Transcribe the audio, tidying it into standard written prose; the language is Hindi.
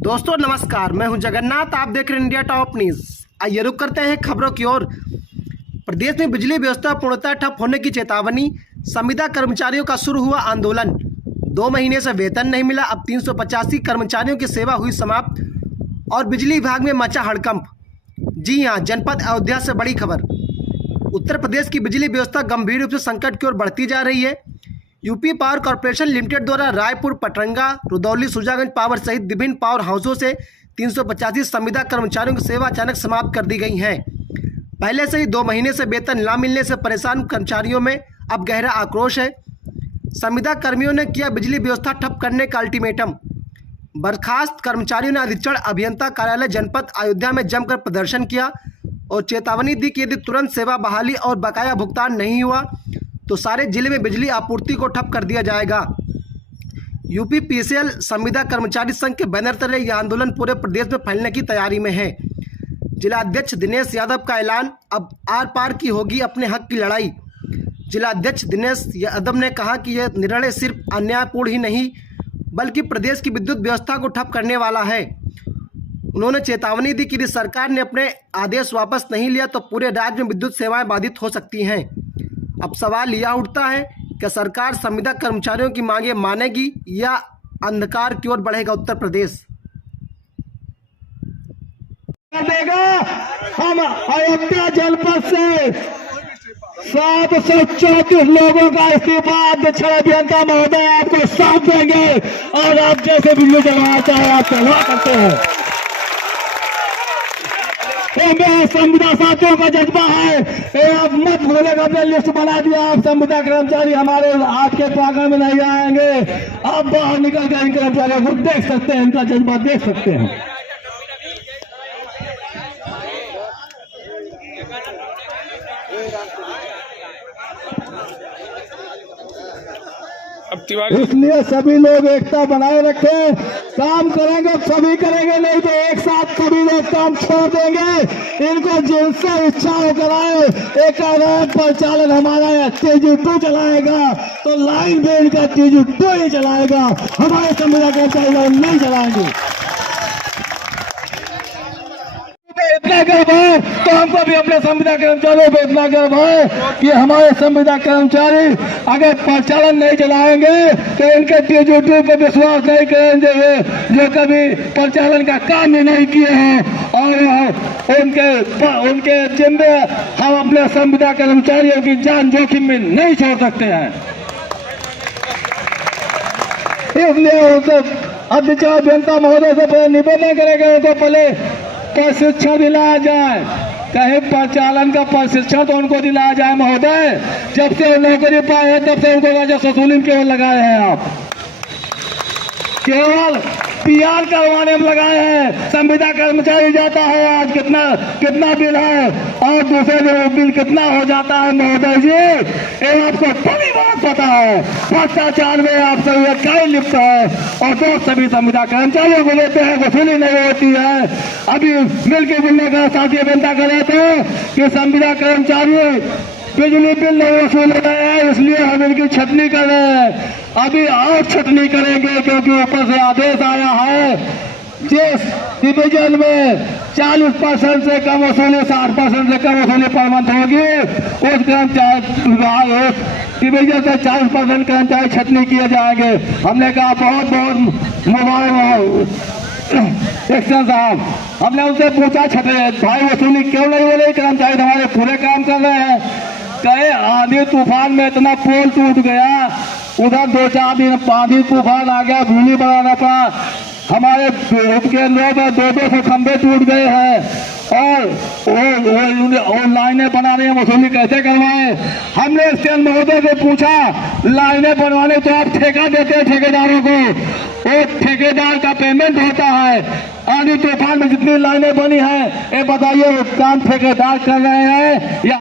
दोस्तों नमस्कार, मैं हूं जगन्नाथ। आप देख रहे हैं इंडिया टॉप न्यूज। आइए रुक करते हैं खबरों की ओर। प्रदेश में बिजली व्यवस्था पूर्णतः ठप होने की चेतावनी। संविदा कर्मचारियों का शुरू हुआ आंदोलन। 2 महीने से वेतन नहीं मिला, अब 385 कर्मचारियों की सेवा हुई समाप्त और बिजली विभाग में मचा हड़कंप। जी हां, जनपद अयोध्या से बड़ी खबर। उत्तर प्रदेश की बिजली व्यवस्था गंभीर रूप से संकट की ओर बढ़ती जा रही है। यूपी पावर कॉर्पोरेशन लिमिटेड द्वारा रायपुर, पटरंगा, रुदौली, सुजागंज पावर सहित विभिन्न पावर हाउसों से 385 संविदा कर्मचारियों की सेवा अचानक समाप्त कर दी गई है। पहले से ही 2 महीने से वेतन न मिलने से परेशान कर्मचारियों में अब गहरा आक्रोश है। संविदा कर्मियों ने किया बिजली व्यवस्था ठप करने का अल्टीमेटम। बर्खास्त कर्मचारियों ने अधीक्षण अभियंता कार्यालय जनपद अयोध्या में जमकर प्रदर्शन किया और चेतावनी दी कि यदि तुरंत सेवा बहाली और बकाया भुगतान नहीं हुआ तो सारे जिले में बिजली आपूर्ति को ठप कर दिया जाएगा। यूपी पीसीएल संविदा कर्मचारी संघ के बैनर तले यह आंदोलन पूरे प्रदेश में फैलने की तैयारी में है। जिलाध्यक्ष दिनेश यादव का ऐलान, अब आर पार की होगी अपने हक की लड़ाई। जिलाध्यक्ष दिनेश यादव ने कहा कि यह निर्णय सिर्फ अन्यायपूर्ण ही नहीं बल्कि प्रदेश की विद्युत व्यवस्था को ठप करने वाला है। उन्होंने चेतावनी दी कि यदि सरकार ने अपने आदेश वापस नहीं लिया तो पूरे राज्य में विद्युत सेवाएं बाधित हो सकती हैं। अब सवाल यह उठता है कि सरकार संविदा कर्मचारियों की मांगें मानेगी या अंधकार की ओर बढ़ेगा उत्तर प्रदेश। देगा हम अयोध्या जनपद से 734 लोगों का इस्तीफा अध्यक्ष अभियंता महोदय आपको सौंप देंगे और आप जैसे बिजली जलवाना चाहे आप चलवा करते हैं। संविदा साथियों का जज्बा है, आप मत भूलेगा। अपने लिस्ट बना दिया, आप संविदा कर्मचारी हमारे आज के प्रांगण में नहीं आएंगे। आप बाहर निकल कर इन कर्मचारियों को देख सकते हैं, इनका जज्बा देख सकते हैं। इसलिए सभी लोग एकता बनाए रखें। काम करेंगे सभी करेंगे, नहीं तो एक साथ सभी लोग काम छोड़ देंगे। इनको जिनसे इच्छा हो कराए। एक परिचालन हमारा TG2 चलाएगा तो लाइन में इनका TG2 ही चलाएगा। हमारे संविदा कर्मचारी लाइन नहीं चलाएंगे। इतना गर्व है तो हमको भी अपने संविदा कर्मचारियों पर इतना गर्व है कि हमारे संविदा कर्मचारी अगर परिचालन नहीं चलाएंगे तो इनके TG2 पर विश्वास नहीं करेंगे जो कभी परिचालन का काम ही नहीं किए हैं। और उनके जिम्मे हम अपने संविदा कर्मचारियों की जान जोखिम में नहीं छोड़ सकते हैं। इसलिए अध्यक्ष अभियंता महोदय से निवेदन करेंगे तो पहले प्रशिक्षण दिलाया जाए, कहीं परिचालन का प्रशिक्षण तो उनको दिलाया जाए महोदय। जब से नौकरी पाए हैं तब से उनको राजस्व वसूली केवल लगाए हैं, आप केवल PR करवाने में लगाए हैं। संविदा कर्मचारी जाता है आज कितना बिल है और दूसरे बिल कितना हो जाता है महोदय जी, ये आपको पहली बात पता है। भ्रष्टाचार में आप सभी कई लिप्त है और जो सभी संविदा कर्मचारियों को लेते हैं वसूली नहीं होती है। अभी मिलकर मिलने का साथी अभियंता कर रहे थे कि संविदा कर्मचारी बिजली बिल नहीं वसूल रहे हैं, इसलिए हम इनकी छटनी कर रहे हैं। अभी और छटनी करेंगे क्योंकि ऊपर से आदेश आया है जिस डिवीजन में 40% से कम वसूली 60% से कम वसूली परमंत होगी उस कर्मचारी डिवीजन से 40% कर्मचारी छटनी किए जाएंगे। हमने कहा बहुत मोबाइल एक्शन साहब, हमने उनसे पूछा छठे भाई वसूली क्यों नहीं हो रही, कर्मचारी हमारे पूरे काम कर रहे हैं। कहे आंधी तूफान में इतना पोल टूट गया, उधर 2-4 दिन आंधी तूफान आ गया, भूमि बनाना पड़ा। हमारे के लोग 200 खंभे टूट गए हैं और लाइनें बनाने में वसूली कैसे करवाएं। हमने एसडीएम महोदय से पूछा लाइनें बनवाने तो आप ठेका देते हैं ठेकेदारों को, वो ठेकेदार का पेमेंट होता है। आंधी तूफान में जितनी लाइनें बनी हैं ये बताइए काम ठेकेदार कर रहे हैं या